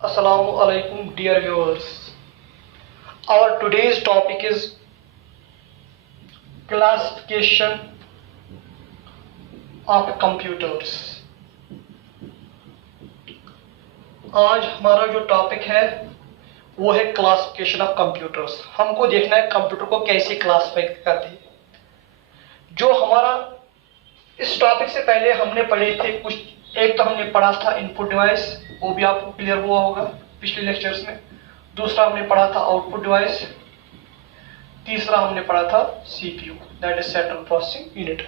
Assalamu alaikum, dear viewers. Our today's topic is classification of computers. आज हमारा जो topic है वो है क्लासिफिकेशन ऑफ कंप्यूटर्स। हमको देखना है कंप्यूटर को कैसे क्लासिफाई करते हैं। जो हमारा इस टॉपिक से पहले हमने पढ़े थे कुछ, एक तो हमने पढ़ा था इनपुट डिवाइस, वो भी आपको क्लियर हुआ होगा पिछले लेक्चर्स में। दूसरा हमने पढ़ा था आउटपुट डिवाइस। तीसरा हमने पढ़ा था CPU, that is central processing unit.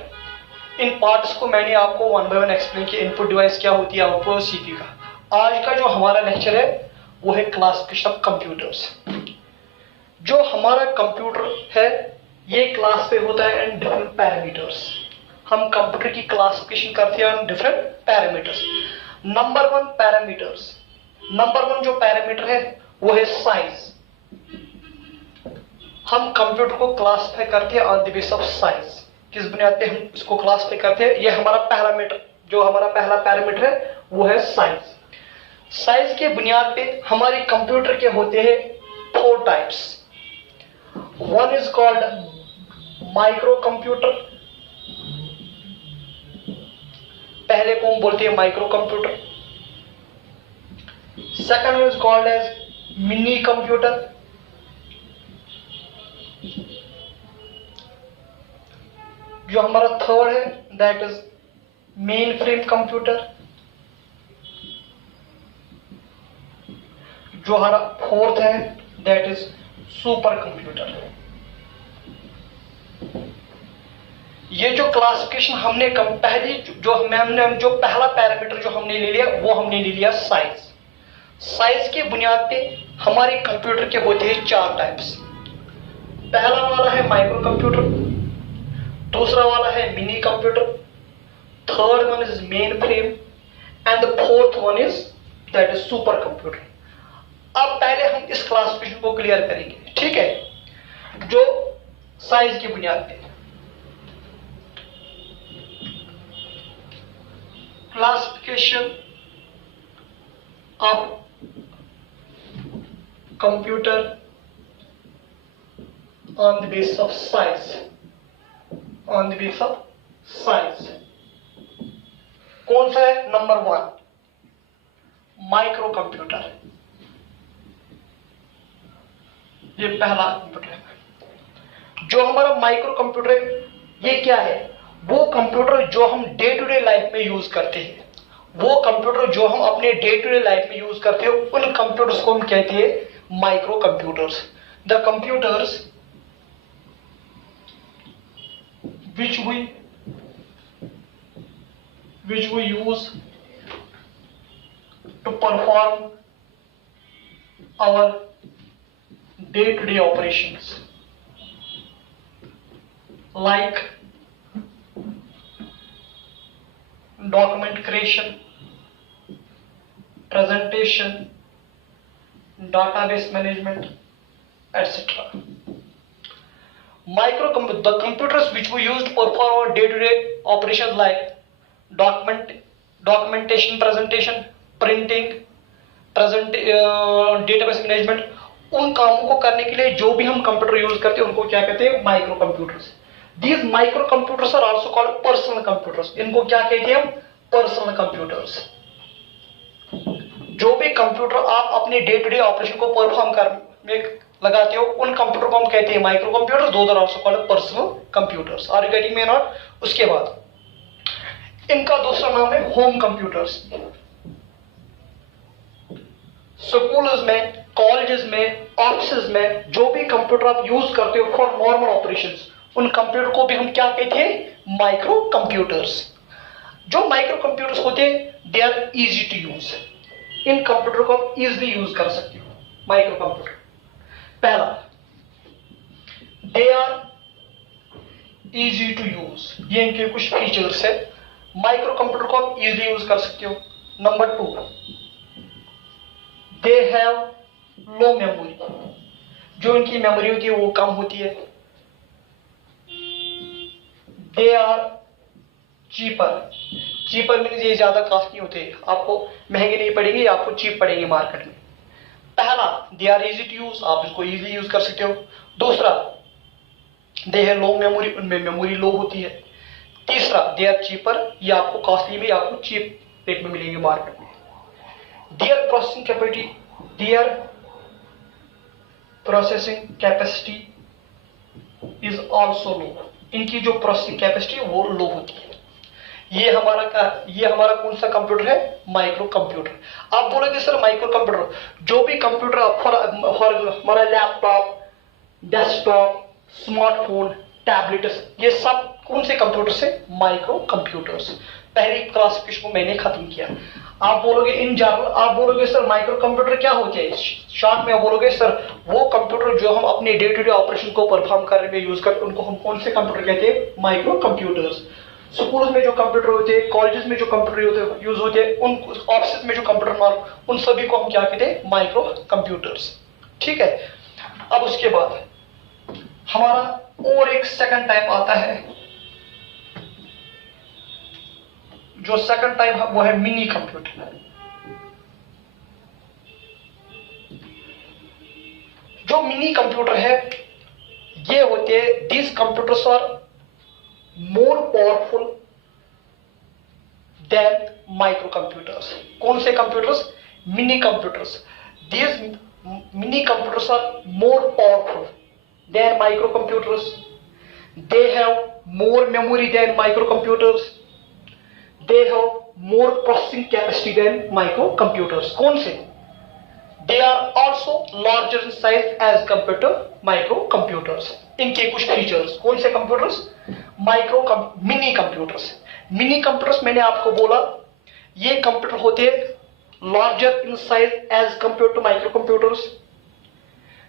In parts को मैंने आपको वन बाय वन एक्सप्लेन किया, इनपुट डिवाइस क्या होती है, आउटपुट और सीपीयू का। आज का जो हमारा लेक्चर है वो है क्लासिफिकेशन ऑफ कंप्यूटर्स। जो हमारा कंप्यूटर है ये क्लास पे होता है इन डिफरेंट पैरामीटर्स। हम कंप्यूटर की क्लासिफिकेशन करते हैं डिफरेंट पैरामीटर्स। नंबर वन जो पैरामीटर है वो है साइज। हम कंप्यूटर को क्लासिफाई करते हैं on the base of size. किस बुनियाद पे हम इसको क्लासिफाई करते हैं? ये हमारा पहला पैरामीटर है वो है साइज। साइज के बुनियाद पे हमारे कंप्यूटर के होते हैं 4 types. One is called micro computer, पहले को हम बोलते हैं micro computer. Second is called as mini computer. जो हमारा थर्ड है that is main frame computer. जो हमारा फोर्थ है दैट इज सुपर कंप्यूटर। ये जो क्लासिफिकेशन हमने जो पहला पैरामीटर जो हमने ले लिया वो हमने ले लिया साइज। साइज के बुनियाद पे हमारे कंप्यूटर के होते हैं 4 टाइप्स। पहला वाला है माइक्रो कंप्यूटर, दूसरा वाला है mini computer, third one is main frame and the fourth one is that is super computer. अब पहले हम इस क्लासिफिकेशन को क्लियर करेंगे, ठीक है। जो साइज की बुनियाद पे classification of computer on the base of size. कौन सा है? Number 1 micro computer. ये पहला कंप्यूटर है। जो हमारा माइक्रो कंप्यूटर है ये क्या है? वो कंप्यूटर जो हम डे टू डे लाइफ में यूज करते हैं, वो कंप्यूटर जो हम अपने डे टू डे लाइफ में यूज करते हैं उन कंप्यूटर्स को हम कहते हैं micro computers. The computers which we use to perform our day-to-day operations like document creation, presentation, database management, etc. The computers which we use to perform our day-to-day operations like documentation, presentation, printing, database management, उन कामों को करने के लिए जो भी हम computer use करते हैं उनको क्या कहते हैं? Micro computers. These micro computers are also called personal computers. इनको क्या कहते हैं हम? Personal computers. जो भी कंप्यूटर आप अपने डे टू डे ऑपरेशन को परफॉर्म करने लगाते हो उन कंप्यूटर को हम कहते हैं micro computers. Those are also called personal computers. Are you getting me not? उसके बाद इनका दूसरा नाम है होम कंप्यूटर्स। स्कूल्स में, कॉलेजेस में, ऑफिस में जो भी कंप्यूटर आप यूज करते हो फॉर नॉर्मल ऑपरेशंस उन कंप्यूटर को भी हम क्या कहते हैं? Micro computers. जो माइक्रो कंप्यूटर्स होते हैं they are easy to use. इन कंप्यूटर को आप इजीली यूज कर सकते हो। माइक्रो कंप्यूटर पहला, they are easy to use. ये इनके कुछ फीचर्स है। माइक्रो कंप्यूटर को आप इजीली यूज कर सकते हो। Number 2, they have low memory. जो इनकी मेमोरी होती है वो कम होती है। दे आर चीपर मीन्स ये ज्यादा कॉस्टली होते हैं, आपको महंगे नहीं पड़ेंगे, आपको चीप पड़ेंगे मार्केट में। पहला, they are easy to use, आप इसको इजीली यूज कर सकते हो। दूसरा, दे है लो मेमोरी, उनमें मेमोरी लो होती है। तीसरा, दे आर चीपर, ये आपको कॉस्टली में, आपको चीप रेट में मिलेंगे मार्केट में। Their processing capacity, their processing capacity is also low, इनकी जो प्रोसेसिंग कैपेसिटी है वो लो होती है। ये हमारा कौन सा कंप्यूटर है? Micro computer. आप बोलोगे सर माइक्रो कंप्यूटर, जो भी कंप्यूटर आप फॉर हमारा लैपटॉप, डेस्कटॉप, स्मार्टफोन, टैबलेट्स, ये सब कौन से कंप्यूटर से? Micro computers. पहली क्लासिफिकेशन को मैंने खत्म किया। आप बोलोगे इन जनरल, आप बोलोगे सर माइक्रो कंप्यूटर क्या होते हैं? शॉर्ट में आप बोलोगे सर वो कंप्यूटर जो हम अपने डे टू डे ऑपरेशन को परफॉर्म करने में यूज करते हैं, उनको हम कौन से कंप्यूटर कहते हैं? Micro computers. स्कूल में जो कंप्यूटर होते हैं, कॉलेजेस में जो कंप्यूटर यूज होते हैं, उन ऑफिस में जो कंप्यूटर, उन सभी को हम क्या कहते हैं? Micro computers. ठीक है। अब उसके बाद हमारा और एक सेकंड टाइप आता है, जो सेकंड टाइप है वो है मिनी कंप्यूटर। जो मिनी कंप्यूटर है ये होते हैं, these computers are more powerful than micro computers. कौन से computers? Mini computers. These mini computers are more powerful than micro computers. They have more memory than micro computers. They have more processing capacity than micro computers. कौन से? They are also larger in size as compare to micro computers. इनके कुछ features. कौन से computers? Mini computers. Mini computers मैंने आपको बोला ये कंप्यूटर होते हैं larger in size as compare to micro computers.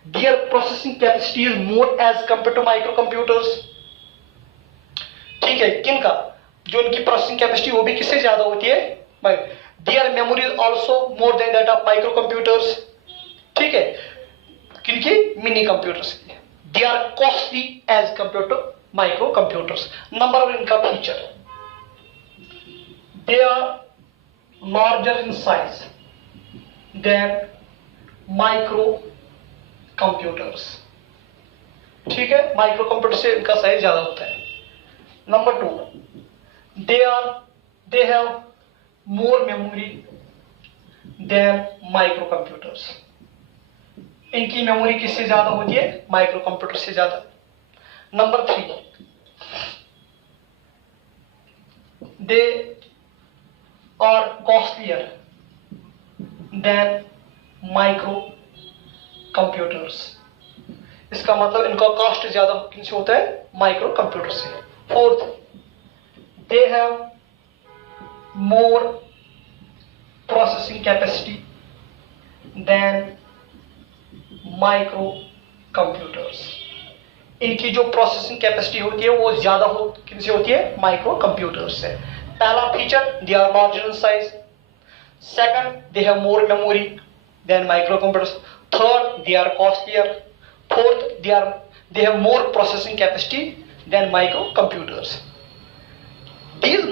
Their processing capacity is more as compare to micro computers. ठीक है। किनका? जो इनकी प्रोसेसिंग कैपेसिटी वो भी किससे ज्यादा होती है? Their memory is also more than that of micro computers. ठीक है। किनकी? मिनी कंप्यूटर्स की। They are costly as compare to micro computers. Number of इनका feature, they are larger in size than micro computers. ठीक है। Micro computer से इनका size ज्यादा होता है। Number 2, they have more memory than micro computers. इनकी मेमोरी किससे ज्यादा होती है? माइक्रो कंप्यूटर से ज्यादा। Number 3, they are costlier than micro computers. इसका मतलब इनका कॉस्ट ज्यादा किनसे होता है? माइक्रो कंप्यूटर से। Fourth, they have more processing capacity than micro computers। इनकी जो प्रोसेसिंग कैपेसिटी होती है वो ज्यादा किनसे होती है? माइक्रो कंप्यूटर्स से। पहला feature, they are larger in size. Second, they have more memory than micro computers. Third, they are costlier. Fourth, they have more processing capacity than micro computers. These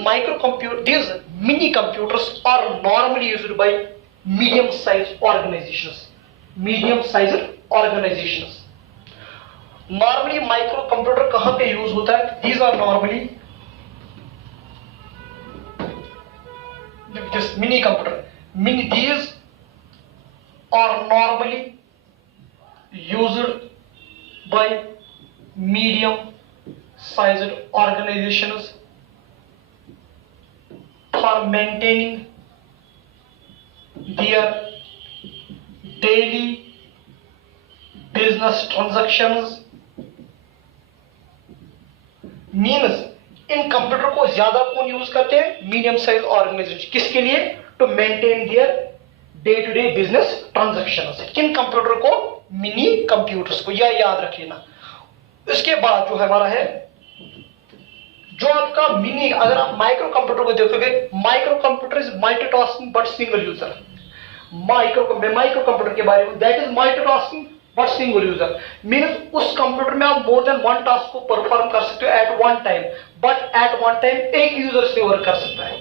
mini computers are normally used by medium-sized organizations. Medium-sized organizations. Normally micro computer कहाँ पे use होता है? These are normally this mini computer. These are normally used by medium-sized organizations for maintaining their daily business transactions। Means इन computer को ज्यादा कौन use करते हैं? Medium size organization. किसके लिए? To maintain their day to day business transactions. किन computer को? मिनी कंप्यूटर्स को। यह याद रख लेना। इसके बाद जो हमारा है, जो आपका मिनी, अगर आप माइक्रो कंप्यूटर को देखोगे, micro computer is multitasking but single user. Micro computer के बारे में, that is multitasking but single user. Means उस कंप्यूटर में आप मोर देन वन टास्क को परफॉर्म कर सकते हो at one time, but at one time एक यूजर से वर्क कर सकता है।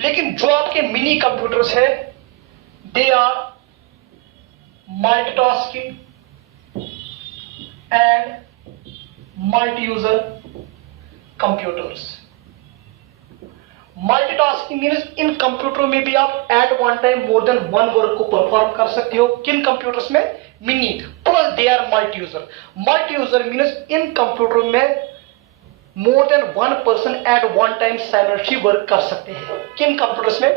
लेकिन जो आपके मिनी कंप्यूटर्स है, they are multitasking and multi-user computers. Multitasking means इन कंप्यूटर में भी आप eight one time more than one work को परफॉर्म कर सकते हो. किन कंप्यूटर्स में? Mini. Plus they are multi user. Multi user means इन कंप्यूटर में more than one person at one time simultaneously work कर सकते हैं. किन कंप्यूटर्स में?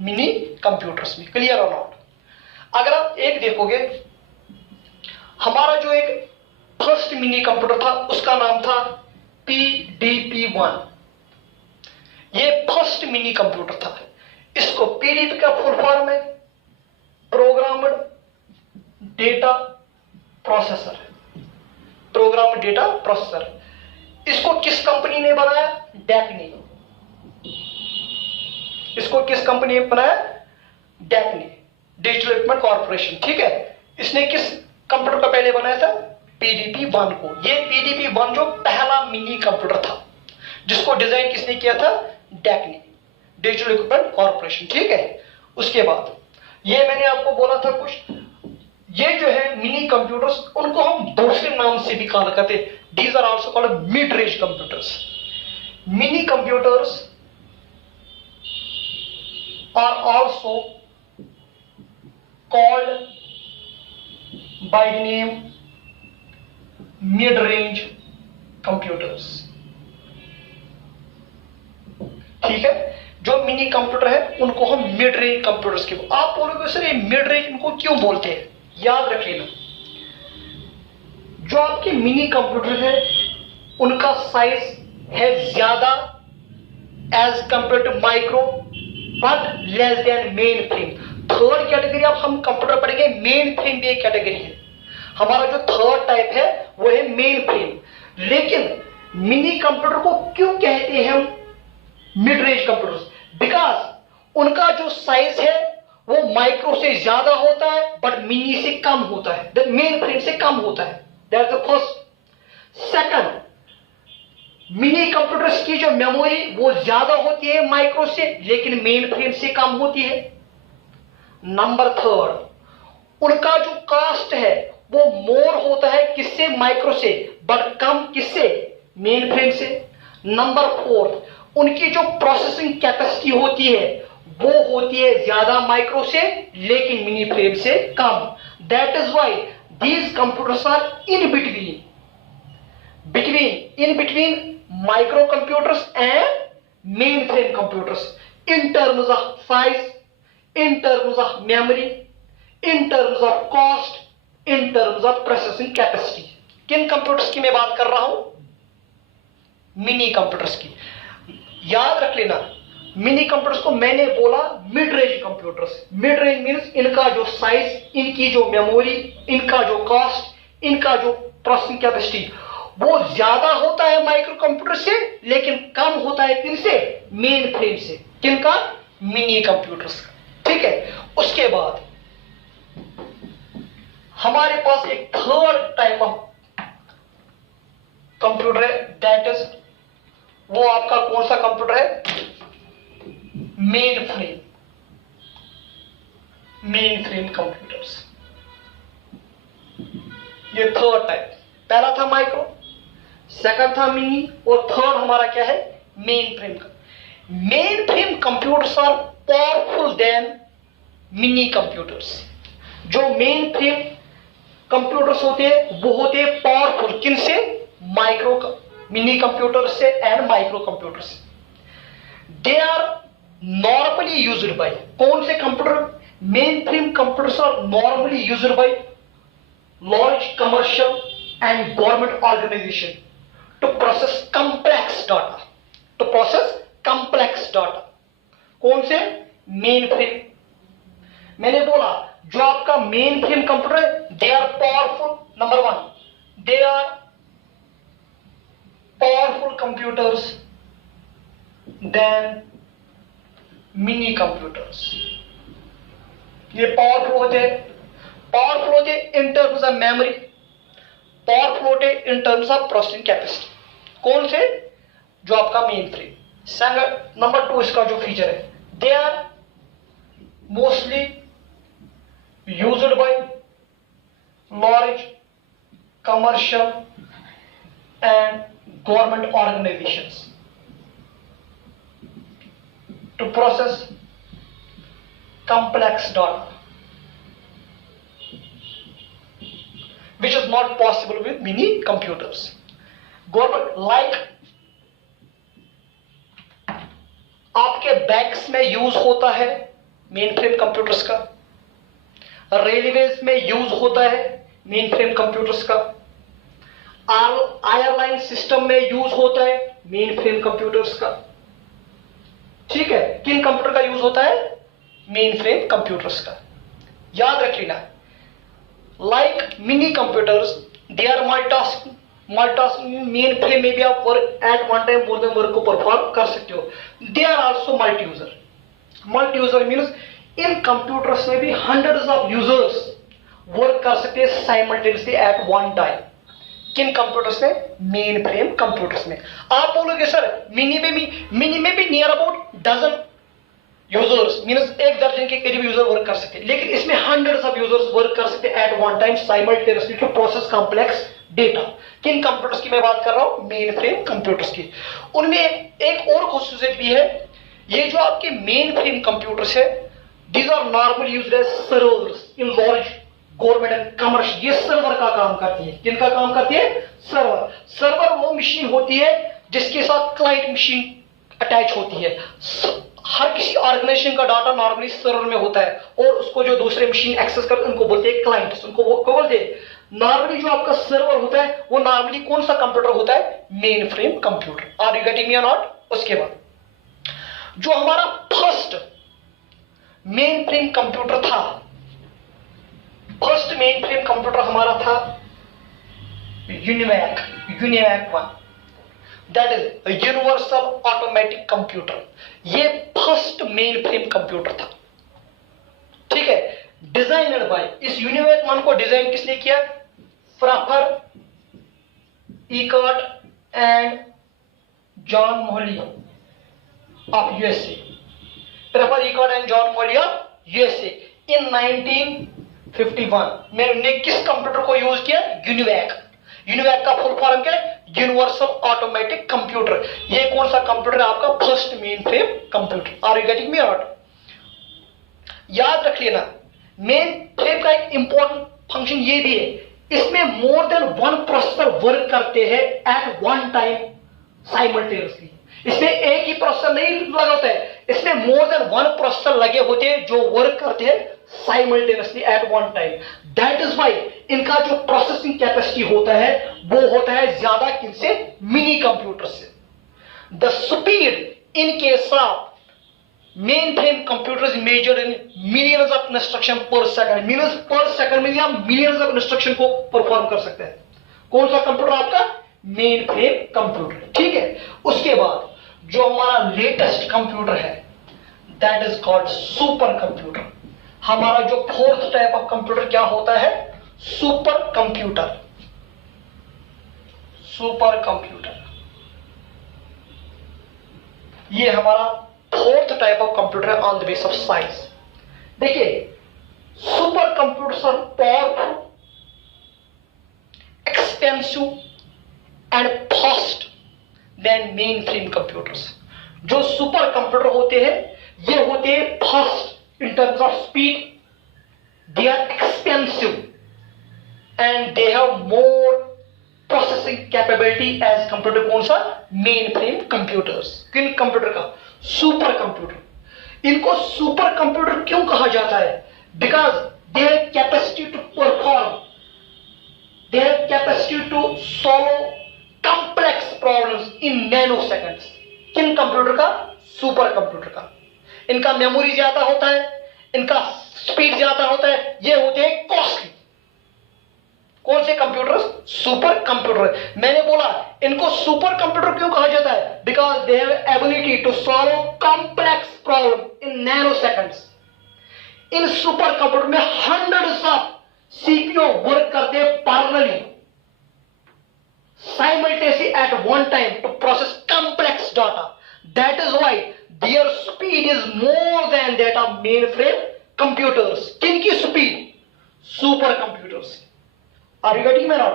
मिनी कंप्यूटर्स में. क्लियर और नॉट? अगर आप एक देखोगे, हमारा जो एक फर्स्ट मिनी कंप्यूटर था उसका नाम था PDP-1. ये फर्स्ट मिनी कंप्यूटर था. इसको पीडीपी का फुल फॉर्म है programmed data processor. Programmed data processor. इसको किस कंपनी ने बनाया? DEC ने. इसको किस कंपनी ने बनाया? DEC ने, डिजिटल इक्विपमेंट कॉर्पोरेशन. ठीक है. इसने किस कंप्यूटर को पहले बनाया था? PDP-1 को. ये PDP-1 जो पहला मिनी कंप्यूटर था जिसको डिजाइन किसने किया था? DEC ने, डिजिटल इक्विपमेंट कॉर्पोरेशन. ठीक है. उसके बाद ये मैंने आपको बोला था कुछ, ये जो है मिनी कंप्यूटर्स, उनको हम दूसरे नाम से भी कहा करते हैं. These are also called mid range computers. Mini computers are also called by the name mid range computers. ठीक है. जो मिनी कंप्यूटर है उनको हम मिड रेंज कंप्यूटर्स के. आप बोलोगे सर ये मिड रेंज इनको क्यों बोलते हैं? याद रख लेना, जो आपके मिनी कंप्यूटर है उनका साइज है ज्यादा as compare to micro but less than main frame. Third category आप हम कंप्यूटर पढ़ेंगे, मेन फ्रेम भी एक कैटेगरी है. हमारा जो थर्ड टाइप है वो है मेन फ्रेम. लेकिन मिनी कंप्यूटर को क्यों कहते हैं हम मिड रेंज कंप्यूटर्स? बिकॉज उनका जो साइज है वो माइक्रो से ज्यादा होता है बट मिनी से कम होता है, मेन फ्रेम से कम होता है. That's the first. Second, mini computers की जो मेमोरी वो ज्यादा होती है माइक्रो से, लेकिन मेन फ्रेम से कम होती है. नंबर थर्ड, उनका जो कॉस्ट है वो मोर होता है किससे? माइक्रो से, बट कम किससे? मेन फ्रेम से. नंबर फोर्थ, उनकी जो प्रोसेसिंग कैपेसिटी होती है वो होती है ज्यादा माइक्रो से लेकिन मिनी फ्रेम से कम. That is why these computers are in between micro computers and main frame computers in terms of size, in terms of memory, in terms of cost, in terms of processing capacity. किन computers की मैं बात कर रहा हूं? Mini computers की. याद रख लेना, मिनी कंप्यूटर्स को मैंने बोला mid range computers. Mid range means इनका जो साइज, इनकी जो मेमोरी, इनका जो कॉस्ट, इनका जो प्रोसेसिंग कैपेसिटी वो ज्यादा होता है माइक्रो कंप्यूटर से लेकिन कम होता है किनसे? मेन फ्रेम से. किनका? Mini computers. ठीक है. उसके बाद हमारे पास एक थर्ड टाइप ऑफ कंप्यूटर है, दैट इज, वो आपका कौन सा कंप्यूटर है? Mainframe. Main frame computers. ये थर्ड टाइप. पहला था माइक्रो, सेकंड था मिनी और थर्ड हमारा क्या है? मेन फ्रेम का. Main frame computers are powerful than mini computers. जो मेन फ्रेम कंप्यूटर्स होते हैं वो होते हैं पावरफुल. किनसे? माइक्रो मिनी कंप्यूटर से एंड माइक्रो कंप्यूटर से. They are normally used by, कौन से computer? Main frame computers are normally used by large commercial and government organization to process complex data. To process complex data. कौन से? Mainframe. मैंने बोला जो आपका main frame computer है they are powerful. Number one, they are powerful computers than mini computers. ये powerful होते in terms of memory, powerful होते in terms of processing capacity. कौन से? जो आपका मेन फ्रेम. नंबर टू इसका जो फीचर है, they are mostly used by large commercial and government organizations to process complex data, which is not possible with mini computers. Government like आपके banks में use होता है मेन फ्रेम कंप्यूटर्स का, railways में use होता है main frame computers का, airline system में यूज होता है मेन फ्रेम कंप्यूटर्स का। ठीक है, किन कंप्यूटर का यूज होता है? मेन फ्रेम कंप्यूटर्स का। याद रख लेना, like mini computers they are multitasking. Mainframe में भी आप work at one time more than work को परफॉर्म कर सकते हो। They are also multi user. Multi user means इन कंप्यूटर्स में भी हंड्रेड्स ऑफ यूजर्स वर्क कर सकते हैं साइमल्टेनियसली एट वन टाइम। किन कंप्यूटर्स में? मेन फ्रेम कंप्यूटर्स में। आप बोलोगे सर मिनी में भी near about dozen users means एक दर्जन के करीब यूजर वर्क कर सकते हैं, लेकिन इसमें हंड्रेड्स ऑफ यूजर्स वर्क कर सकते हैं at one time simultaneously to process complex data. किन कंप्यूटर्स की मैं बात कर रहा हूं? मेन फ्रेम कंप्यूटर्स की। उनमें एक और खासियत भी है, ये जो आपके मेन फ्रेम कंप्यूटर्स है, these are normally used as servers in large government and commercial. ये सर्वर का काम करती है। किनका काम करती है? सर्वर। सर्वर वो मशीन होती है जिसके साथ क्लाइंट मशीन अटैच होती है। हर किसी ऑर्गेनाइजेशन का डाटा नॉर्मली सर्वर में होता है और उसको जो दूसरे मशीन एक्सेस करते हैं उनको बोलते हैं क्लाइंट्स। उनको वो बोलते हैं नॉर्मली जो आपका सर्वर होता है वो नॉर्मली कौन सा कंप्यूटर होता है? Main frame computer. Are you getting me और नॉट? उसके बाद जो हमारा फर्स्ट मेन फ्रेम कंप्यूटर था, फर्स्ट मेन फ्रेम कंप्यूटर हमारा था UNIVAC 1, that is universal automatic computer. ये फर्स्ट मेन फ्रेम कंप्यूटर था। ठीक है, डिजाइनर बाय, इस यूनिवैक 1 को डिजाइन किसने किया? फ्राफर, Eckert and John Mauchly of USA. फ्राफर, Eckert and John Mauchly of USA in 1951 में उन्होंने किस कंप्यूटर को यूज किया? यूनिवैक। यूनिवैक का फुल फॉर्म क्या है? Universal automatic computer. ये कौन सा कंप्यूटर है? आपका first main frame computer. Are you getting me और? याद रख लेना, मेन फ्रेम का एक इंपॉर्टेंट फंक्शन ये भी है, इसमें मोर देन वन प्रोसेसर वर्क करते हैं एट वन टाइम साइमल्टेनियसली। इसमें एक ही प्रोसेसर नहीं लगा होता है, इसमें मोर देन वन प्रोसेसर लगे होते हैं जो वर्क करते हैं simultaneously at one time. That is why इनका जो प्रोसेसिंग कैपेसिटी होता है वो होता है ज्यादा किनसे? मिनी कंप्यूटर से। The speed in case of main frame computers measured in millions of instruction पर सेकंड। मिलियंस पर सेकंड में आप मिलियंस ऑफ इंस्ट्रक्शन को परफॉर्म कर सकते हैं। कौन सा कंप्यूटर? आपका मेन फ्रेम कंप्यूटर। ठीक है, उसके बाद जो हमारा लेटेस्ट कंप्यूटर है that is called super computer. हमारा जो फोर्थ टाइप ऑफ कंप्यूटर क्या होता है? Super computer. सुपर कंप्यूटर ये हमारा फोर्थ टाइप ऑफ कंप्यूटर है on the base of size. देखिए, super computers are powerful, expensive and fast than main frame computers. जो सुपर कंप्यूटर होते हैं ये होते हैं fast in terms of speed, they are expensive and they have more processing capability as compared to कौन सा? mainframe computers। किन computer का? Super computer. इनको सुपर कंप्यूटर क्यों कहा जाता है? Because they have capacity to perform, they have capacity to solve complex problems in nanoseconds। किन कंप्यूटर का? सुपर कंप्यूटर का। इनका मेमोरी ज्यादा होता है, इनका स्पीड ज्यादा होता है, ये होते हैं कॉस्टली। कौन से कंप्यूटर? Super computer. मैंने बोला इनको सुपर कंप्यूटर क्यों कहा जाता है? Because they have ability to solve complex problem in nanoseconds. इन सुपर कंप्यूटर में हंड्रेड्स ऑफ सीपीयू वर्क करते हैं parallelly simultaneously at one time to process complex data. That is why their speed is more than that of mainframe computers। किनकी speed? Super computers. Are you getting my not?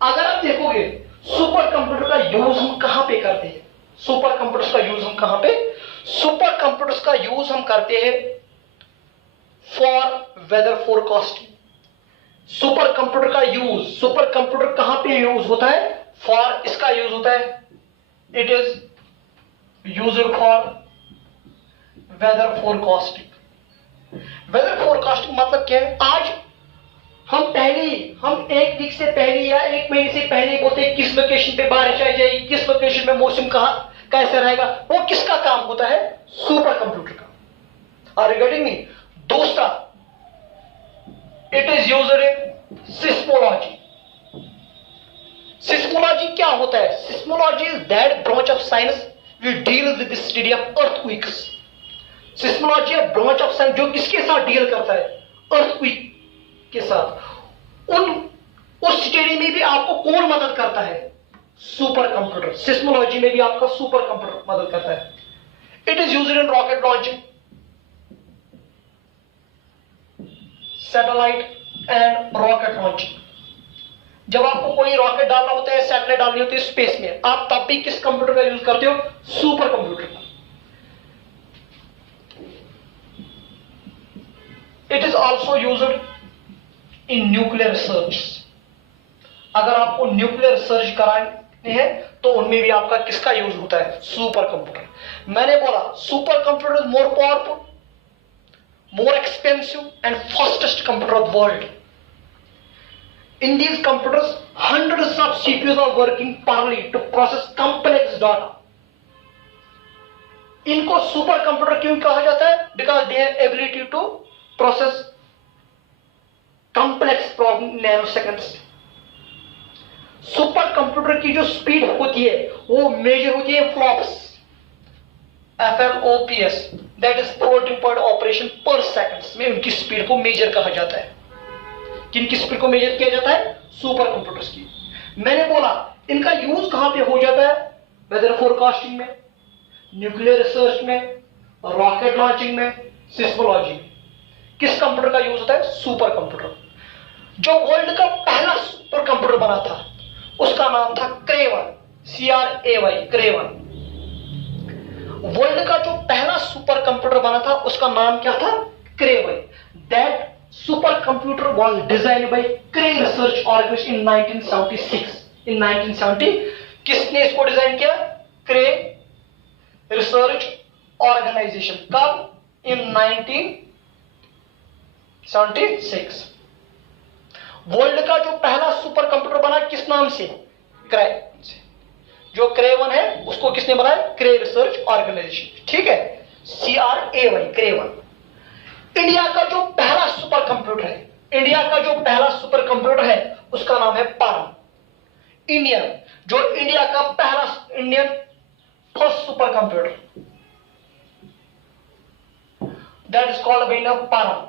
अगर आप देखोगे super computer का use हम कहां पे करते हैं, सुपर कंप्यूटर्स का यूज हम कहां पे, सुपर कंप्यूटर्स का यूज हम करते हैं for weather forecasting. Super computer का यूज, सुपर कंप्यूटर कहां पे यूज होता है? फॉर, इसका यूज होता है, it is used for weather forecasting. Weather forecasting मतलब क्या है? आज हम एक वीक से पहले या एक महीने से पहले बोलते हैं किस लोकेशन पे बारिश आ जाएगी, किस लोकेशन में मौसम कहां कैसे रहेगा। वो किसका काम होता है? सुपर कंप्यूटर का। Are you getting me? दूसरा, it is used in seismology. Seismology क्या होता है? Seismology is that branch of science we deal with the study of earthquakes. Seismology है ब्रांच ऑफ साइंस जो किसके साथ डील करता है? अर्थक्वेक के साथ। उस स्टडी में भी आपको कौन मदद करता है? Super computer. सिस्मोलॉजी में भी आपका सुपर कंप्यूटर मदद करता है। It is used in rocket launching, satellite and rocket launching. जब आपको कोई रॉकेट डालना होता है, सैटेलाइट डालनी होती है स्पेस में, आप तब भी किस कंप्यूटर का यूज करते हो? सुपर कंप्यूटर का। It is also used in nuclear research. अगर आपको न्यूक्लियर रिसर्च कराने हैं तो उनमें भी आपका किसका यूज होता है? Super computer. मैंने बोला super computer is more powerful, more expensive and fastest computer of the world. In these computers, hundreds of CPUs are working parallelly to process complex data. इनको सुपर कंप्यूटर क्यों कहा जाता है? Because they have ability to process complex problem nanoseconds. Super computer की जो speed होती है वो मेजर होती है flops, FLOPS, that is floating point operation per seconds में उनकी स्पीड को मेजर कहा जाता है। किनकी स्पीड को मेजर किया जाता है? सुपर कंप्यूटर्स की। मैंने बोला इनका यूज कहां पे हो जाता है? वेदर फोरकास्टिंग में, न्यूक्लियर रिसर्च में, रॉकेट लॉन्चिंग में, सिस्मोलॉजी में। किस कंप्यूटर का यूज होता है? Super computer. जो वर्ल्ड का पहला सुपर कंप्यूटर बना था उसका नाम था क्रेवन, CRAY, क्रेवन। वर्ल्ड का जो पहला सुपर कंप्यूटर बना था उसका नाम क्या था? Kraven. That supercomputer was designed by Cray Research Organization in 1976. In 1970 किसने इसको डिजाइन किया? Cray Research Organization। कब? In 1976। वर्ल्ड का जो पहला सुपर कंप्यूटर बना किस नाम से? क्रे से। जो क्रेवन है उसको किसने बनाया? Cray research organisation. ठीक है, CRAY, क्रेवन। इंडिया का जो पहला सुपर कंप्यूटर है, इंडिया का जो पहला सुपर कंप्यूटर है उसका नाम है परम। इंडियन, जो इंडिया का पहला Indian first super computer, that is called by परम,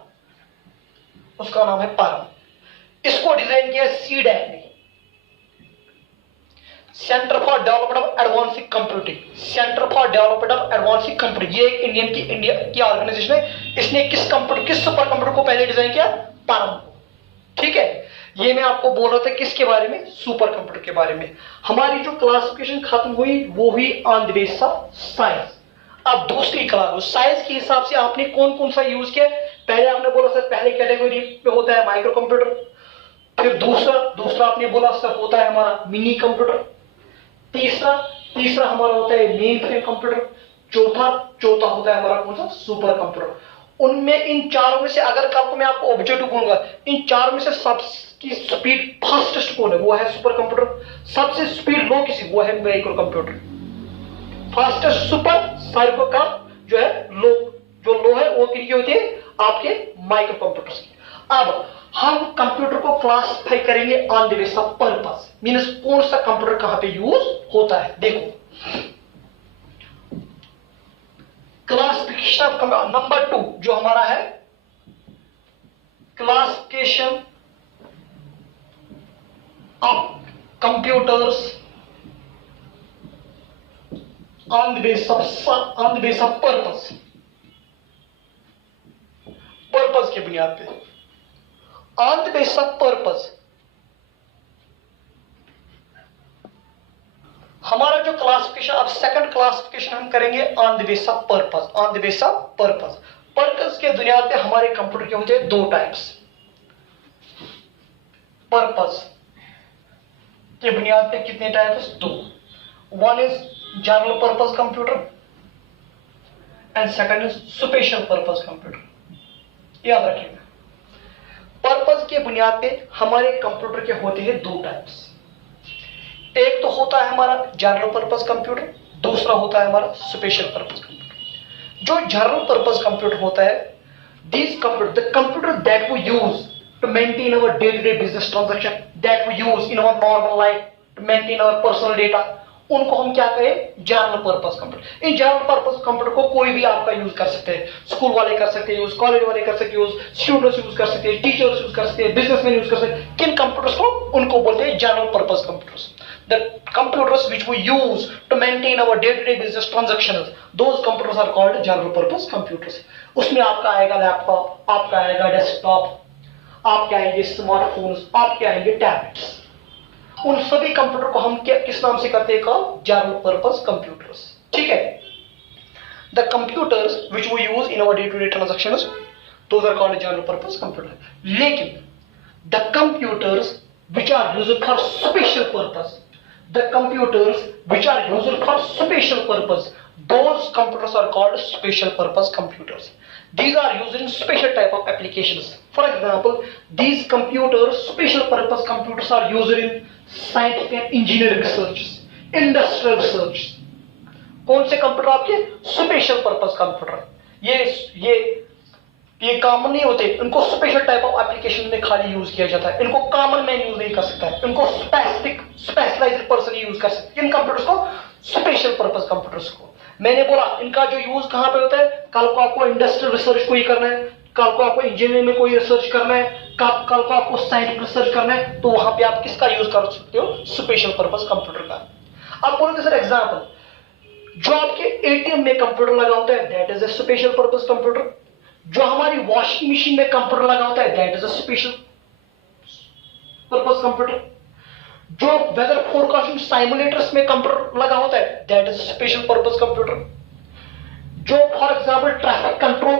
उसका नाम है परम। इसको डिजाइन किया CDAC ने, centre for development of advancing computing. Centre for development of advancing computing, ये एक इंडिया की ऑर्गेनाइजेशन है। इसने किस सुपर कंप्यूटर को पहले डिजाइन किया? परम को। ठीक है, ये मैं आपको बोल रहा था किसके बारे में? सुपर कंप्यूटर के बारे में। हमारी जो क्लासिफिकेशन खत्म हुई वो हुई on the basis of science. अब दूसरी क्लास, साइंस के हिसाब से आपने कौन कौन सा यूज किया? पहले आपने बोला सर पहले कैटेगरी में होता है माइक्रो कंप्यूटर, फिर दूसरा आपने बोला सर होता है हमारा मिनी कंप्यूटर, तीसरा हमारा होता है मेन फ्रेम कंप्यूटर, चौथा होता है हमारा कौन सा? Super computer. उनमें इन चारों में से अगर कल को मैं आपको ऑब्जेक्टिव बोलूंगा इन चारों में से सबकी स्पीड फास्टेस्ट कौन है? वो है सुपर कंप्यूटर। सबसे स्पीड लो किसी? वो है माइक्रो कंप्यूटर। फास्टेस्ट सुपर, सारे को कम जो है लो, जो लो है वो किनकी होती है? आपके माइक्रो कंप्यूटर्स की। अब हम कंप्यूटर को क्लासिफाई करेंगे on the basis of purpose, means कौन सा कंप्यूटर कहां पे यूज होता है। देखो क्लासिफिकेशन ऑफ कंप्यूटर नंबर 2 जो हमारा है, classification of computers on the basis of purpose. Purpose के बुनियाद पे, on the basis of purpose हमारा जो क्लासिफिकेशन, अब सेकंड क्लासिफिकेशन हम करेंगे on the base of purpose. On the base of purpose, purpose के बुनियाद पे हमारे कंप्यूटर के होते हैं दो टाइप्स। पर्पस के बुनियाद पे कितने टाइप्स? दो। One is general purpose computer and second is special purpose computer. याद रखिएगा, पर्पस के बुनियाद पे हमारे कंप्यूटर के होते हैं दो टाइप्स। एक तो होता है हमारा जनरल पर्पस कंप्यूटर, दूसरा होता है हमारा स्पेशल पर्पस कंप्यूटर। जो जनरल पर्पस कंप्यूटर होता है, this computer, the computer that we use to maintain our day-to-day business transaction, that we use in our normal life to maintain our personal data, उनको हम क्या कहें? General purpose computer. In general purpose computer को कोई भी आपका use कर सकते हैं, स्कूल वाले कर सकते हैं यूज, कॉलेज वाले कर सकते हैं यूज, स्टूडेंट्स यूज कर सकते हैं, टीचर्स यूज कर सकते हैं, बिजनेसमैन यूज कर सकते हैं। किन कंप्यूटर्स को? उनको बोलते हैं general purpose computers. The computers which we use to maintain our day-to-day business transactions, those computers are called general purpose computers। उसमें आपका आएगा लैपटॉप, आपका आएगा डेस्कटॉप, आपके आएंगे स्मार्टफोन्स, आपके आएंगे टैबलेट्स। उन सभी कंप्यूटर को हम किस नाम से करते हैं? General purpose computers. ठीक है, the computers which we use in our day to day transactions, those are called general purpose computer. लेकिन the computers which are used for special purpose, the computers which are used for special purpose, those computers are called special purpose computers। These are used in special type of applications। For example, these computers, special purpose computers, are used in scientific and engineering research, industrial research। कौन से computer आपके? Special purpose computer. ये common नहीं होते, इनको special type of application में खाली use किया जाता है। इनको कॉमन मैन यूज नहीं कर सकता है, इनको स्पेशलाइज्ड पर्सन ही यूज कर सकते हैं। इन कंप्यूटर्स को स्पेशल पर्पस कंप्यूटर्स को मैंने बोला इनका जो यूज कहां पे होता है? कल को आपको इंडस्ट्रियल रिसर्च कोई करना है, कल को आपको इंजीनियरिंग में कोई रिसर्च करना है, कल को आपको साइंटिफिक रिसर्च करना है, तो वहां पे आप किसका यूज कर सकते हो? स्पेशल पर्पस कंप्यूटर का। अब बोलोगे सर एग्जांपल, जो आपके एटीएम में कंप्यूटर लगा होता है, that is a special purpose computer. जो हमारी वॉशिंग मशीन में कंप्यूटर लगा होता है, that is a special purpose computer. जो वेदर फोरकास्टिंग साइमुलेटर्स में कंप्यूटर लगा होता है, that is special purpose computer. जो फॉर एग्जांपल ट्रैफिक कंट्रोल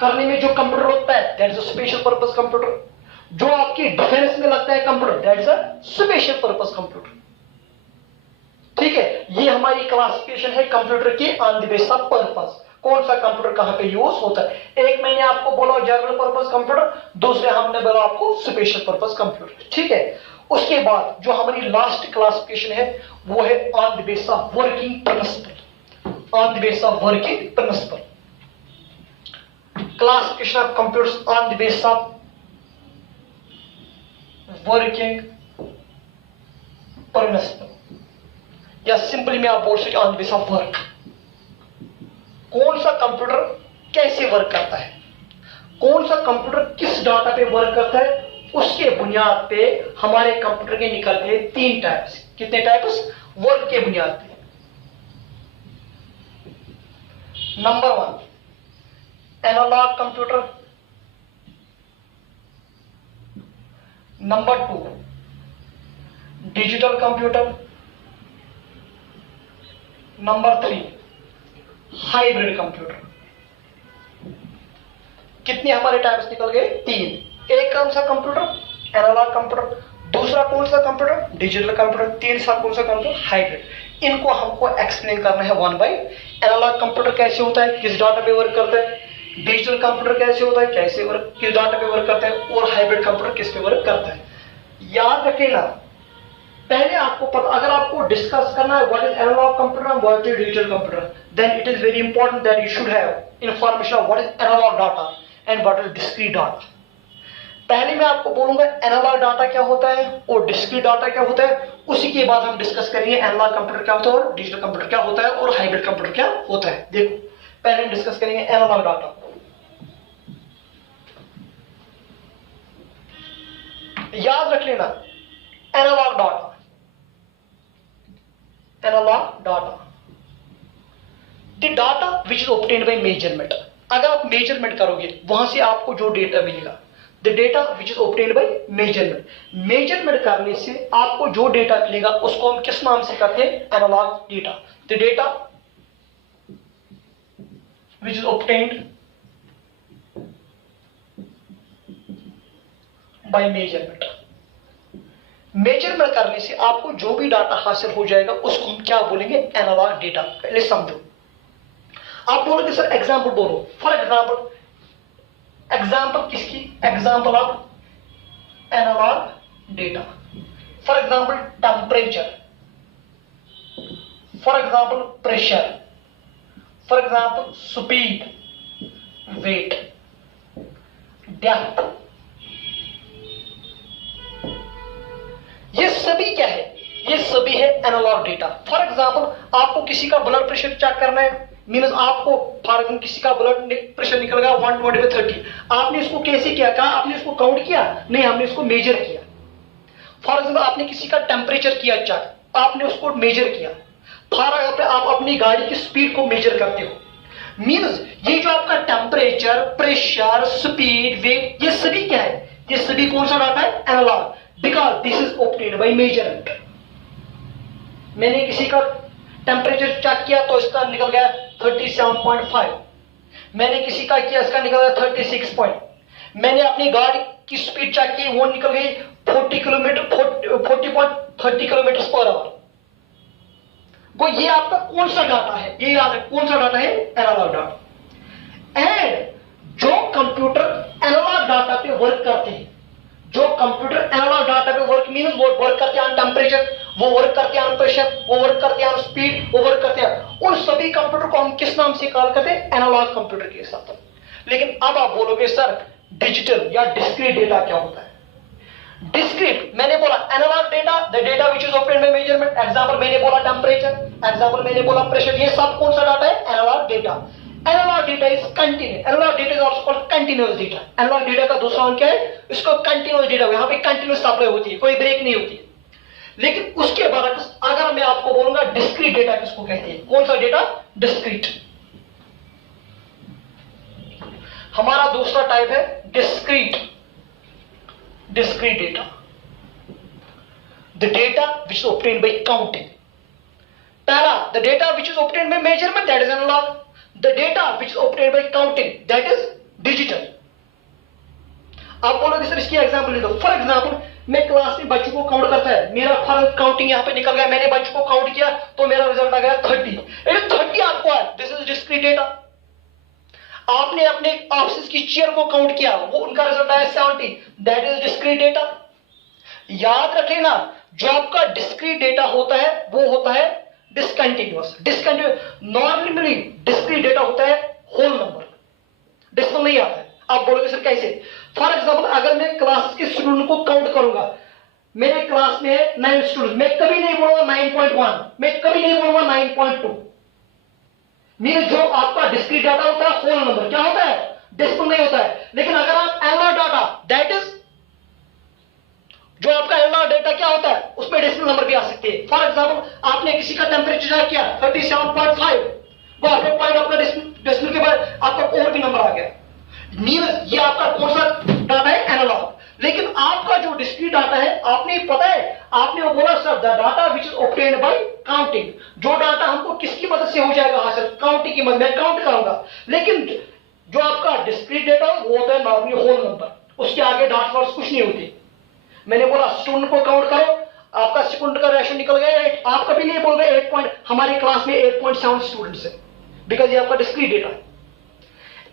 करने में जो कंप्यूटर होता है, that is a special purpose computer. जो आपकी डिफेंस में लगता है computer, that is a special purpose computer. ठीक है, ये हमारी क्लासिफिकेशन है कंप्यूटर की on the basis of purpose. कौन सा कंप्यूटर कहां पे यूज होता है? एक मैंने आपको बोला जनरल पर्पस कंप्यूटर, दूसरे हमने बोला आपको स्पेशल पर्पस कंप्यूटर। ठीक है, उसके बाद जो हमारी लास्ट क्लासिफिकेशन है वो है on the basis of working principle. On the basis of working principle, classification of computers on the basis of working principle, या सिंपली में आप बोल सकते on the basis of work. कौन सा कंप्यूटर कैसे वर्क करता है, कौन सा कंप्यूटर किस डाटा पे वर्क करता है, उसके बुनियाद पे हमारे कंप्यूटर के निकलते हैं तीन टाइप्स। कितने टाइप्स? वर्क के बुनियाद पे। Number 1 analogue computer, number 2 digital computer, number 3 hybrid computer. कितने हमारे टाइप्स निकल गए? तीन। एक कौन सा कंप्यूटर? Analogue computer. दूसरा कौन सा कंप्यूटर? Digital computer. तीसरा कौन सा कंप्यूटर? हाइब्रिड। इनको हमको एक्सप्लेन करना है वन बाय। एनालॉग कंप्यूटर कैसे होता है, किस डाटा पे वर्क करता है, डिजिटल कंप्यूटर कैसे होता है, कैसे वर्क, किस डाटा पे वर्क करता है, और हाइब्रिड कंप्यूटर किस पे वर्क करता है। याद रखिएगा, पहले आपको पता, अगर आपको डिस्कस करना है what is analogue computer and what is digital computer, then it is very important that you should have information of what is analogue data and what is discrete data. पहले मैं आपको बोलूंगा एनालॉग डाटा क्या होता है और discrete data क्या होता है, उसी के बाद हम डिस्कस करेंगे एनालॉग कंप्यूटर क्या होता है और डिजिटल कंप्यूटर क्या होता है और हाइब्रिड कंप्यूटर क्या होता है। देखो, पहले हम डिस्कस करेंगे एनालॉग डाटा। याद रख लेना, analogue data, analogue data, the data which is obtained by measurement. अगर आप मेजरमेंट करोगे, वहां से आपको जो डेटा मिलेगा, the data which is obtained by measurement. Measurement करने से आपको जो डेटा मिलेगा उसको हम किस नाम से करते हैं? Analogue data. The data which is obtained by measurement. Measurement करने से आपको जो भी डाटा हासिल हो जाएगा उसको हम क्या बोलेंगे? Analogue data. पहले समझो। आप बोलोगे सर एग्जाम्पल बोलो। फॉर एग्जाम्पल, एग्जाम्पल किसकी? Example of analogue data. For example temperature, for example pressure, for example speed, weight, depth. ये सभी क्या है? ये सभी है एनालॉग डेटा। फॉर एग्जाम्पल आपको किसी का ब्लड प्रेशर चेक करना है, मीन्स आपको फॉर एग्जाम्पल किसी का ब्लड प्रेशर निकल गया 120/30, आपने इसको कैसे किया? कहा आपने इसको काउंट किया? नहीं, हमने इसको मेजर किया। फॉर एग्जाम्पल आपने किसी का टेम्परेचर किया चेक, आपने उसको मेजर किया। फॉर एग्जाम्पल आप अपनी गाड़ी की स्पीड को मेजर करते हो, मीन्स ये जो आपका टेम्परेचर, प्रेशर, स्पीड, वेट, ये सभी क्या है? ये सभी कौन सा डाटा है? Analogue. Because this is obtained by measurement. मैंने किसी का टेम्परेचर चेक किया तो इसका निकल गया 37.5। मैंने किसी का किया, इसका निकल गया 36 पॉइंट। मैंने अपनी गाड़ी की स्पीड चेक की, वो निकल गई 40 किलोमीटर 40.30 किलोमीटर पर आवर। वो ये आपका कौन सा डाटा है? ये याद है कौन सा डाटा है? Analogue data. एंड जो कंप्यूटर एनालॉग डाटा पे वर्क करते हैं, जो कंप्यूटर एनालॉग डाटा पे वर्क मीन्स वो वर्क करते हैं ऑन टेम्परेचर, वो वर्क करते हैं ऑन प्रेशर, वो वर्क करते हैं ऑन स्पीड, वो वर्क करते हैं, उन सभी कंप्यूटर को हम किस नाम से कॉल करते हैं? एनालॉग कंप्यूटर के साथ। लेकिन अब आप बोलोगे सर डिजिटल या डिस्क्रीट डेटा क्या होता है? डिस्क्रीट मैंने बोला analogue data, the data which is obtained by measurement. Example मैंने बोला टेम्परेचर, एग्जांपल मैंने बोला प्रेशर। ये सब कौन सा डाटा है? Analogue data. Analogue data is continuous. Analogue data is also called continuous data. Analogue data का दूसरा नाम क्या है? इसको कंटिन्यूअस डेटा। यहां पे कंटिन्यूअस सप्लाई होती है, कोई ब्रेक नहीं होती। लेकिन उसके बाद अगर मैं आपको बोलूंगा डिस्क्रीट डेटा किसको कहते हैं? कौन सा डेटा? डिस्क्रीट। हमारा दूसरा टाइप है discrete. Discrete data, the data which is obtained by counting. पहला the data which is obtained by measurement, that is analog. The data which is obtained by counting, that is digital. आप बोलोगे sir इसकी example ले दो। For example मैं class में बच्चों को काउंट करता है, मेरा फॉर काउंटिंग यहां पे निकल गया, मैंने बच्चों को काउंट किया तो मेरा रिजल्ट आ गया 30। 30 आपको है, दिस इज डिस्क्रीट डेटा। आपने अपने ऑफिस की चेयर को काउंट किया, वो उनका रिजल्ट आया 70, दैट इज डिस्क्रीट डेटा। याद रखें ना, जो आपका डिस्क्रीट डेटा होता है वो होता है discontinuous. Discontinuous normally discrete data होता है होल नंबर, डेसिमल नहीं आता है। आप बोलोगे सर कैसे? फॉर एग्जांपल अगर मैं क्लास के स्टूडेंट को काउंट करूंगा, मेरे क्लास में 9 स्टूडेंट, मैं कभी नहीं बोलूंगा 9.1, मैं कभी नहीं बोलूंगा 9.2। मीन जो आपका डिस्क्रीट डाटा होता है होल नंबर, क्या होता है? डेसिमल नहीं होता है। लेकिन अगर आप एनालॉग डाटा, दैट इज जो आपका एनालॉग डेटा क्या होता है, उसमें डेसिमल नंबर भी आ सकते हैं। फॉर एग्जांपल आपने किसी का टेम्परेचर किया 37.5, वो आपने पॉइंट अपना डेसिमल के बाद आपका और भी नंबर आ गया। मीन्स ये आपका कौन सा डाटा है? एनालॉग। लेकिन आपका जो डिस्क्रीट डाटा है, आपने पता है, आपने वो बोला sir the data which is obtained by counting. जो डाटा हमको किसकी मदद से हो जाएगा हासिल? काउंटिंग की मदद, मैं काउंट करूंगा। लेकिन जो आपका डिस्क्रीट डेटा वो होता है नॉर्मली होल नंबर, उसके आगे डॉट वर्ड्स कुछ नहीं होती। मैंने बोला स्टूडेंट को काउंट करो, आपका स्टूडेंट का रेशियो निकल गया 8। आप कभी नहीं बोल गए 8 पॉइंट, हमारी क्लास में 8.7 स्टूडेंट्स है, बिकॉज ये आपका डिस्क्रीट डेटा।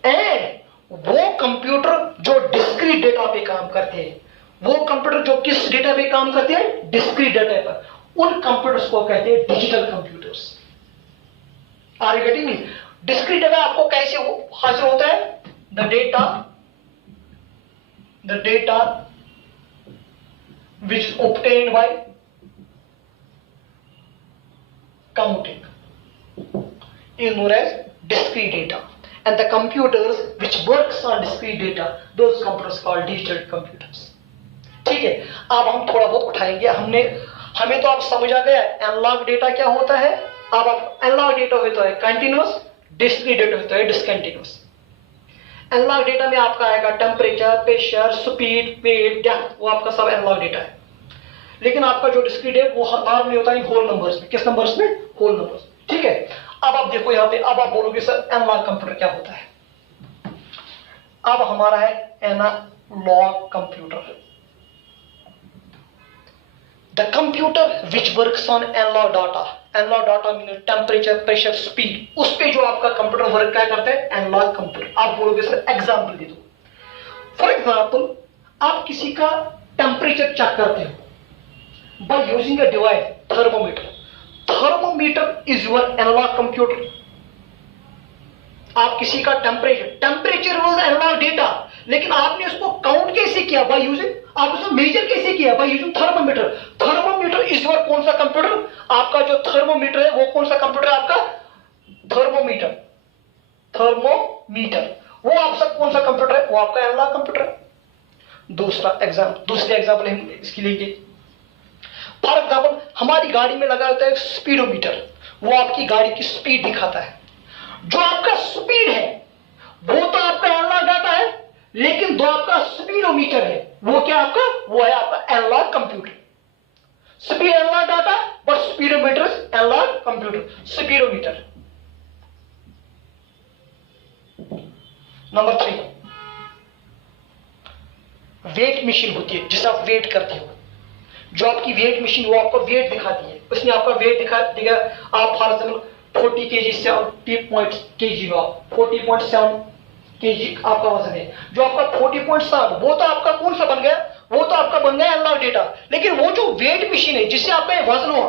एंड वो कंप्यूटर जो डिस्क्रीट डेटा पे काम करते हैं, वो कंप्यूटर जो किस डेटा पे काम करते हैं? डिस्क्रीट डेटा पर, उन कंप्यूटर्स को कहते हैं digital computers. Are you getting me? Discrete data आपको कैसे हासिल होता है? The data which is obtained by counting is known as discrete data, and the computers which works on discrete data, those computers called digital computers. ठीक है, अब हम थोड़ा बहुत उठाएंगे। हमें तो आप समझ आ गया एनालॉग डेटा क्या होता है। अब आप एनालॉग डेटा होता है कंटिन्यूअस, डिस्क्रीट डेटा होता है डिसकंटिन्यूअस। एनालॉग डेटा में आपका आएगा temperature, pressure, speed, weight, depth, वो आपका सब एनालॉग डेटा है। लेकिन आपका जो डिस्क्रीट है वो नॉर्मली होता है इन होल नंबर्स में। किस नंबर्स में? Whole numbers. ठीक है, अब आप देखो यहाँ पे, अब आप बोलोगे सर एनालॉग कंप्यूटर क्या होता है। अब हमारा है analogue computer, the computer which works on analogue data. Analogue data mean temperature, pressure, speed, उस पे जो आपका कंप्यूटर वर्क क्या करता है? Analogue computer. आप बोलोगे सर एग्जांपल दे दो। फॉर एग्जांपल आप किसी का टेम्परेचर चेक करते हो by using a device, thermometer. Thermometer is your analog computer. आप किसी का टेम्परेचर वाज एनालॉग डेटा, लेकिन आपने उसको काउंट कैसे किया? बाय यूजिंग, आप उसको मेजर कैसे किया? By using thermometer. Thermometer is your कौन सा कंप्यूटर? आपका जो थर्मोमीटर है वो कौन सा कंप्यूटर है? आपका थर्मोमीटर। थर्मोमीटर वो आपका कौन सा कंप्यूटर है? वो आपका एनालॉग कंप्यूटर है। दूसरे एग्जाम्पल हम इसके लिए, फॉर एग्जाम्पल हमारी गाड़ी में लगा रहता है स्पीडोमीटर, वो आपकी गाड़ी की स्पीड दिखाता है। जो आपका स्पीड है वो तो आपका एनालॉग डाटा है, लेकिन जो आपका स्पीडोमीटर है वो क्या आपका? वो है आपका analogue computer. Speed analogue data but speedometer analogue computer. Speedometer. Number 3, weight machine होती है जिसे आप वेट करते हो। जो आपकी वेट मशीन वो आपको वेट दिखाती है, उसने आपका वेट दिखा देगा। आप फॉर एग्जाम्पल 40 kg से 40 kg हो, 40.7 kg आपका वजन है। जो आपका 40.7 वो तो आपका कौन सा बन गया? वो तो आपका बन गया एनालॉग डेटा। लेकिन वो जो वेट मशीन है जिससे आपका वजन हुआ,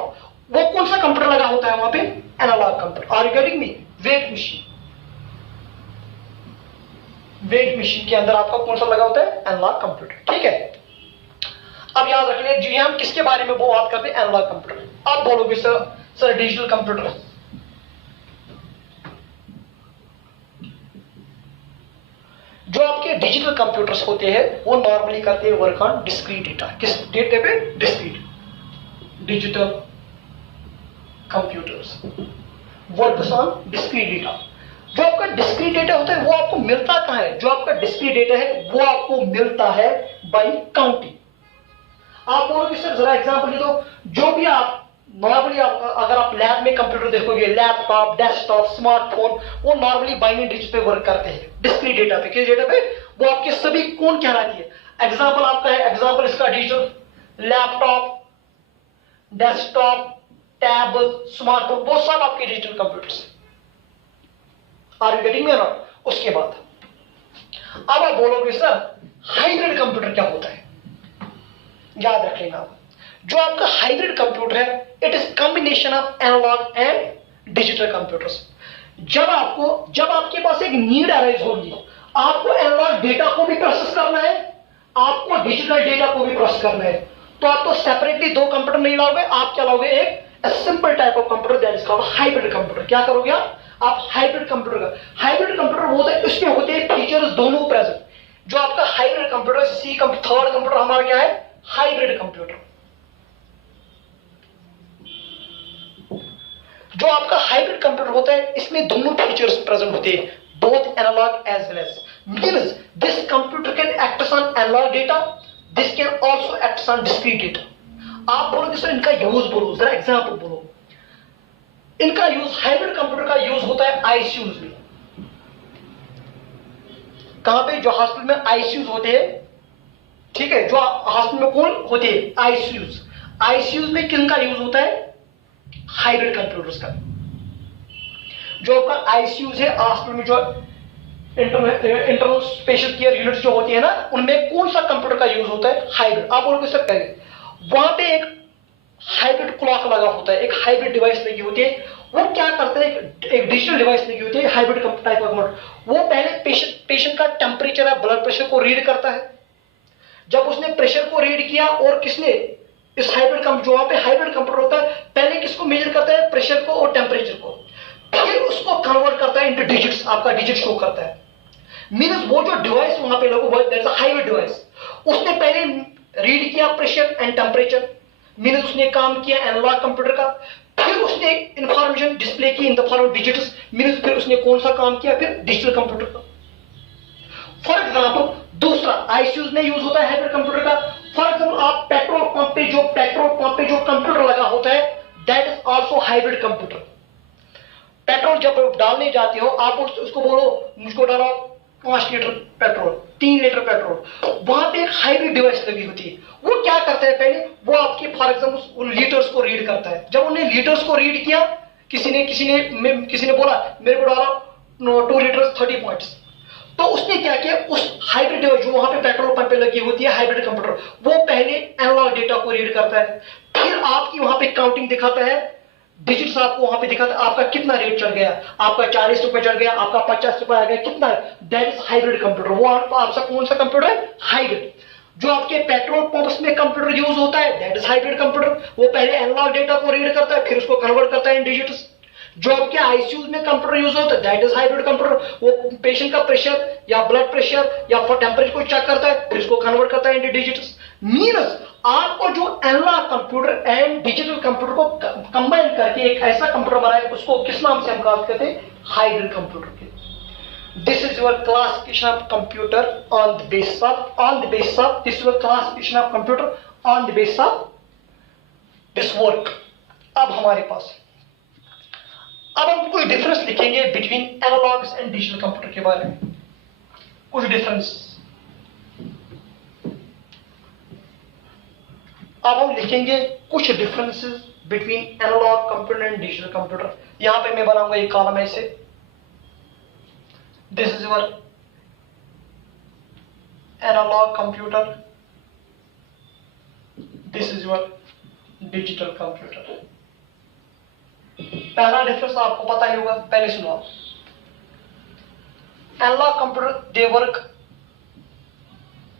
वो कौन सा कंप्यूटर लगा होता है वहां पे? Analogue computer. Are you getting me? Weight machine. Weight machine के अंदर आपका कौन सा लगा होता है? Analogue computer. ठीक है, अब याद रखिए जी हम किसके बारे में बात करते हैं? Analogue computer. आप बोलोगे सर डिजिटल कंप्यूटर। जो आपके डिजिटल कंप्यूटर्स होते हैं वो नॉर्मली करते हैं वर्क ऑन डिस्क्रीट डेटा। किस डेटा पे? Discrete. Digital computers works on discrete data. जो आपका डिस्क्रीट डेटा होता है वो आपको मिलता कहां है? जो आपका डिस्क्रीट डेटा है वो आपको मिलता है बाय काउंटिंग। आप बोलोगे सर जरा एग्जांपल दे दो। जो भी आप नॉर्मली अगर आप लैब में कंप्यूटर देखोगे, लैपटॉप, डेस्कटॉप, स्मार्टफोन, वो नॉर्मली बाइनरी डिजिट पे वर्क करते हैं। डिस्क्रीट डेटा पे, किस डेटा पे? वो आपके सभी कौन कहलाती है? एग्जांपल आपका है, एग्जांपल इसका digital laptop, desktop, tab, smartphone, वो सब आपके digital computers. Are you getting me और नॉट? उसके बाद अब आप बोलोगे सर हाइब्रिड कंप्यूटर क्या होता है? याद रख लेना, जो आपका हाइब्रिड कंप्यूटर है it is combination of analogue and digital computers. जब आपके पास एक नीड अराइज होगी, आपको एनालॉग डेटा को भी प्रोसेस करना है, आपको डिजिटल डेटा को भी प्रोसेस करना है, तो आप तो सेपरेटली दो कंप्यूटर नहीं लाओगे, आप क्या लाओगे? एक simple type of computer that is called hybrid computer. क्या करोगे आप हाइब्रिड कंप्यूटर का? हाइब्रिड कंप्यूटर वो होता है, इसमें होते हैं फीचर्स दोनों प्रेजेंट। जो आपका हाइब्रिड कंप्यूटर, थर्ड कंप्यूटर हमारा क्या है? Hybrid computer. जो आपका हाइब्रिड कंप्यूटर होता है इसमें दोनों फीचर्स प्रेजेंट होते हैं, both analogue as well as. Means this computer can act on analogue data, this can also act on discrete data. आप बोलोगे सर इनका यूज बोलो, जरा एग्जांपल बोलो। इनका यूज, हाइब्रिड कंप्यूटर का यूज होता है आईसीयूज में। कहां पे? जो हॉस्पिटल में आईसीयूज होते हैं, ठीक है, जो हॉस्पिटल में कौन होते हैं? आईसीयूज। आईसीयूज में किनका यूज होता है? हाइब्रिड कंप्यूटर्स का। जो आपका आईसीयूज है हॉस्पिटल में, जो इंटरनल स्पेशल केयर यूनिट जो होती है ना, उनमें कौन सा कंप्यूटर का यूज होता है? हाइब्रिड। आप बोलोगे सर कहेंगे वहां पे एक हाइब्रिड क्लॉक लगा होता है, एक हाइब्रिड डिवाइस लगी होती है। वो क्या करता है? एक डिजिटल डिवाइस लगी होती है, हाइब्रिड टाइप ऑफ मोड। वो पहले पेशेंट का टेम्परेचर या ब्लड प्रेशर को रीड करता है। जब उसने प्रेशर को रीड किया, और किसने? इस हाइब्रिड जो वहां पे हाइब्रिड कंप्यूटर होता है, पहले किसको मेजर करता है? प्रेशर को और टेम्परेचर को, फिर उसको कन्वर्ट करता है इनटू डिजिट्स, आपका डिजिट शो करता है। मींस वो जो डिवाइस वहां पे लगो, that is a hybrid device. उसने पहले रीड किया प्रेशर एंड टेम्परेचर, मींस उसने काम किया एनालॉग कंप्यूटर का, फिर उसने इंफॉर्मेशन डिस्प्ले की in the for of digits, means फिर उसने कौन सा काम किया? फिर डिजिटल कंप्यूटर का। फॉर एग्जाम्पल दूसरा आईसीयूज में यूज होता है हाइब्रिड कंप्यूटर का। फॉर एग्जाम्पल आप पेट्रोल पंप पे जो कंप्यूटर लगा होता है, that is also hybrid computer. Petrol जब डालने जाते हो आप उसको बोलो मुझको डालो 5 लीटर पेट्रोल, 3 लीटर पेट्रोल, वहां पे एक हाइब्रिड डिवाइस लगी होती है। वो क्या करता है, पहले वो आपके फॉर एग्जाम्पल उन लीटर्स को रीड करता है। जब उन्हें लीटर्स को रीड किया, किसी ने बोला मेरे को डालो 2 लीटर 30 पॉइंट्स, तो उसने क्या किया, उस हाइब्रिड डिवाइस जो वहां पे पेट्रोल पंप पे लगी होती है हाइब्रिड कंप्यूटर, वो पहले एनालॉग डेटा को रीड करता है, फिर आपकी वहां पे काउंटिंग दिखाता है, डिजिट्स आपको वहां पे दिखाता है, आपका कितना रेट चढ़ गया, आपका 40 रुपए चढ़ गया, आपका 50 रुपए आ गया, कितना, दैट इज हाइब्रिड कंप्यूटर। वो आपका कौन सा कंप्यूटर है, हाइब्रिड। जो आपके पेट्रोल पंप्स में कंप्यूटर यूज होता है, दैट इज हाइब्रिड कंप्यूटर। वो पहले एनालॉग डेटा को रीड करता है, फिर उसको कन्वर्ट करता है इन डिजिट्स। जो आपके आईसीयूज में कंप्यूटर यूज होता है, दैट इज हाइब्रिड कंप्यूटर। वो पेशेंट का प्रेशर या ब्लड प्रेशर या टेम्परेचर को चेक करता है, फिर उसको कन्वर्ट करता है इन डिजिट्स। मीन्स आपको जो analogue computer and digital computer को कंबाइन करके एक ऐसा कंप्यूटर बनाया, उसको किस नाम से हम बात करते हैं, हाइब्रिड कंप्यूटर के। This is your classification of computer on the basis of this is your classification of computer on the basis of this work। अब हमारे पास अब हम कुछ डिफरेंस लिखेंगे between analogues and digital computer के बारे में, कुछ डिफरेंस। अब हम लिखेंगे कुछ differences between analogue computer and digital computer. यहां पे मैं बनाऊंगा एक कॉलम ऐसे, this is your analogue computer, this is your digital computer. पहला डिफरेंस आपको पता ही होगा, पहले सुनो आप। Analogue computer they work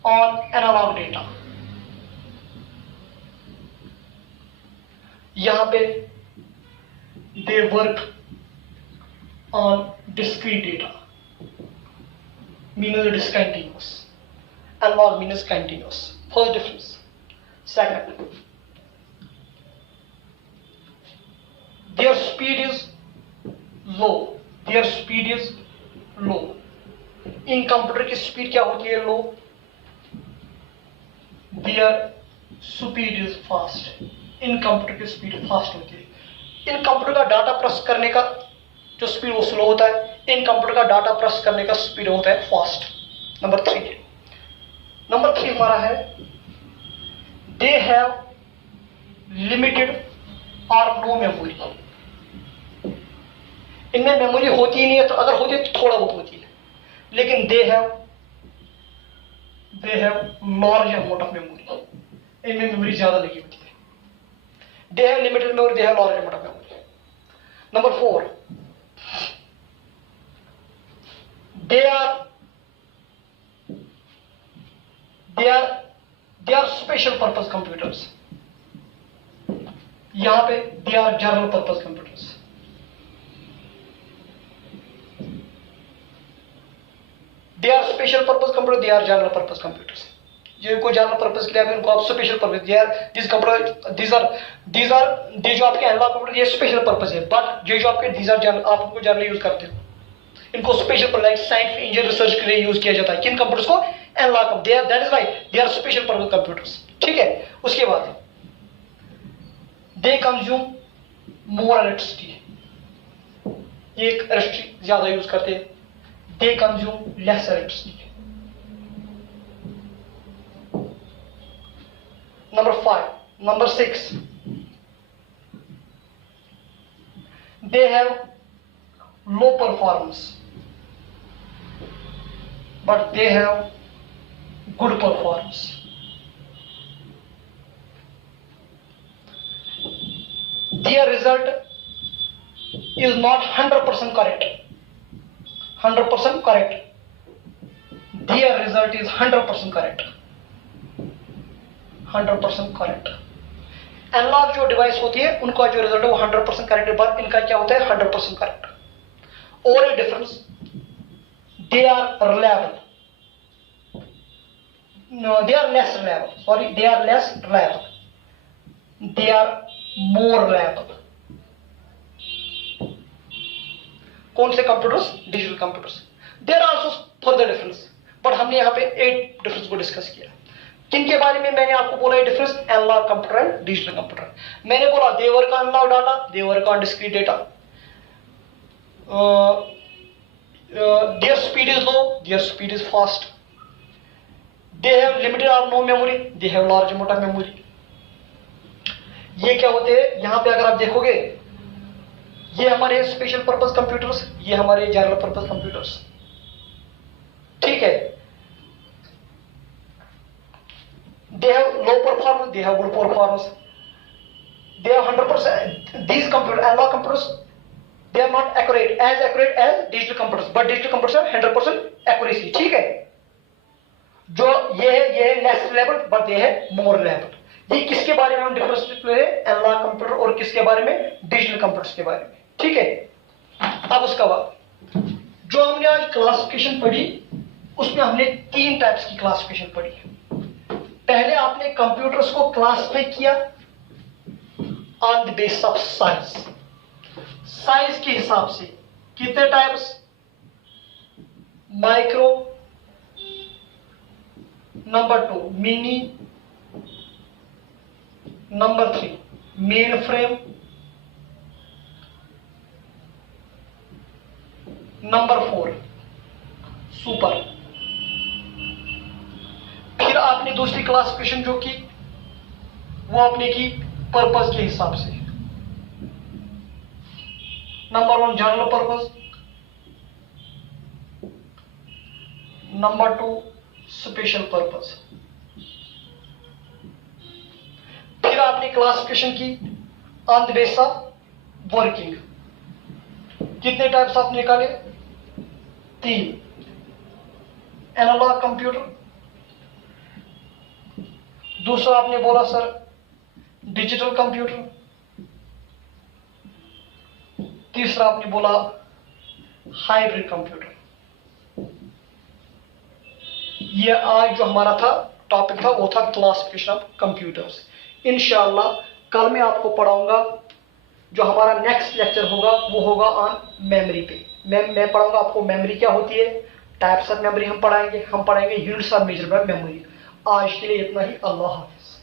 on analogue data, यहां पे they work on discrete data, means discontinuous, analogue means continuous. First difference. Second, their speed is low, their speed is low। In computer की स्पीड क्या होती है, लो। their speed is fast, in computer की speed fast होती है। इन computer का data process करने का जो स्पीड वो स्लो होता है, इन कंप्यूटर का डाटा प्रोसेस करने का स्पीड होता है फास्ट। नंबर 3 हमारा है, दे हैव लिमिटेड और नो मेमोरी। इनमें मेमोरी होती ही नहीं है, तो अगर होती है तो थोड़ा बहुत होती है, लेकिन they have large amount of memory, इनमें मेमोरी ज्यादा लगी होती है। They have limited memory, they have large amount of memory. Number 4, they are special purpose computers. यहां पे they are general purpose computers. They are special purpose computer, they are general purpose computers. जिनको general purpose के लिए आप इनको आप special purpose, they are this computer, these are जो आपके एनालॉग कंप्यूटर ये स्पेशल पर्पस है, बट जो आपके दीज आर जनरल, आप उनको जनरली यूज करते हो। इनको स्पेशल पर लाइक साइंस इंजीनियर रिसर्च के लिए यूज किया जाता है। किन कंप्यूटर्स को, analogue, that is why they are special purpose computers. ठीक है, उसके बाद दे कंज्यूम मोर इलेक्ट्रिसिटी, ये एक इलेक्ट्रिसिटी ज्यादा यूज करते हैं। They consume less electricity. Number 6, they have low performance, but they have good performance। Their result is not 100% correct, 100% correct, their result is 100% correct, 100% correct. Analogue जो device होती है उनका जो रिजल्ट है वो 100% करेक्ट है, पर इनका क्या होता है, 100% करेक्ट। और एक difference, they are reliable, no, they are less reliable, sorry, they are less reliable, they are more reliable। कौन से computers, digital computers. There are also further difference, but हमने यहाँ पे 8 डिफरेंस को डिस्कस किया। किन के बारे में मैंने आपको बोला ये difference? Analogue computer and digital computer. मैंने बोला they work on analogue data, they work on discrete data, their speed is low, their speed is fast, they have limited or no memory, they have large amount of memory। ये क्या होते हैं? यहाँ पे अगर आप देखोगे ये हमारे स्पेशल पर्पस कंप्यूटर्स, ये हमारे जनरल पर्पस कंप्यूटर्स, ठीक है। they have low performance, they have good performance, they have 100%, these computer analog computers they are not accurate as digital computers, but digital computers are 100% accuracy, ठीक है। जो ये है less reliable, but ये है more reliable। ये किसके बारे में हम डिफरेंस ले रहे हैं? एनालॉग कंप्यूटर और किसके बारे में? डिजिटल कंप्यूटर्स के बारे में, ठीक है। अब उसका बाद जो हमने आज क्लासिफिकेशन पढ़ी उसमें हमने 3 टाइप्स की क्लासिफिकेशन पढ़ी। पहले आपने कंप्यूटर्स को क्लासिफाई किया on the base of size, size के हिसाब से। कितने types? Micro, number 2 mini, number 3 main frame, number 4 super. फिर आपने दूसरी क्लासिफिकेशन जो की वो आपने की पर्पस के हिसाब से। Number 1 general purpose, number 2 special purpose. फिर आपने क्लासिफिकेशन की on the base of working. कितने टाइप्स आपने निकाले? 3। एनालॉग कंप्यूटर, दूसरा आपने बोला सर डिजिटल कंप्यूटर, तीसरा आपने बोला हाइब्रिड कंप्यूटर। ये आज जो हमारा था टॉपिक था वो था क्लासिफिकेशन ऑफ कंप्यूटर्स। इंशाल्लाह कल मैं आपको पढ़ाऊंगा, जो हमारा नेक्स्ट लेक्चर होगा वो होगा ऑन मेमोरी पे। मैं पढ़ाऊंगा आपको मेमोरी क्या होती है, टाइप्स ऑफ मेमोरी हम पढ़ाएंगे units of measure by memory. आज के लिए इतना ही। अल्लाह हाफिज।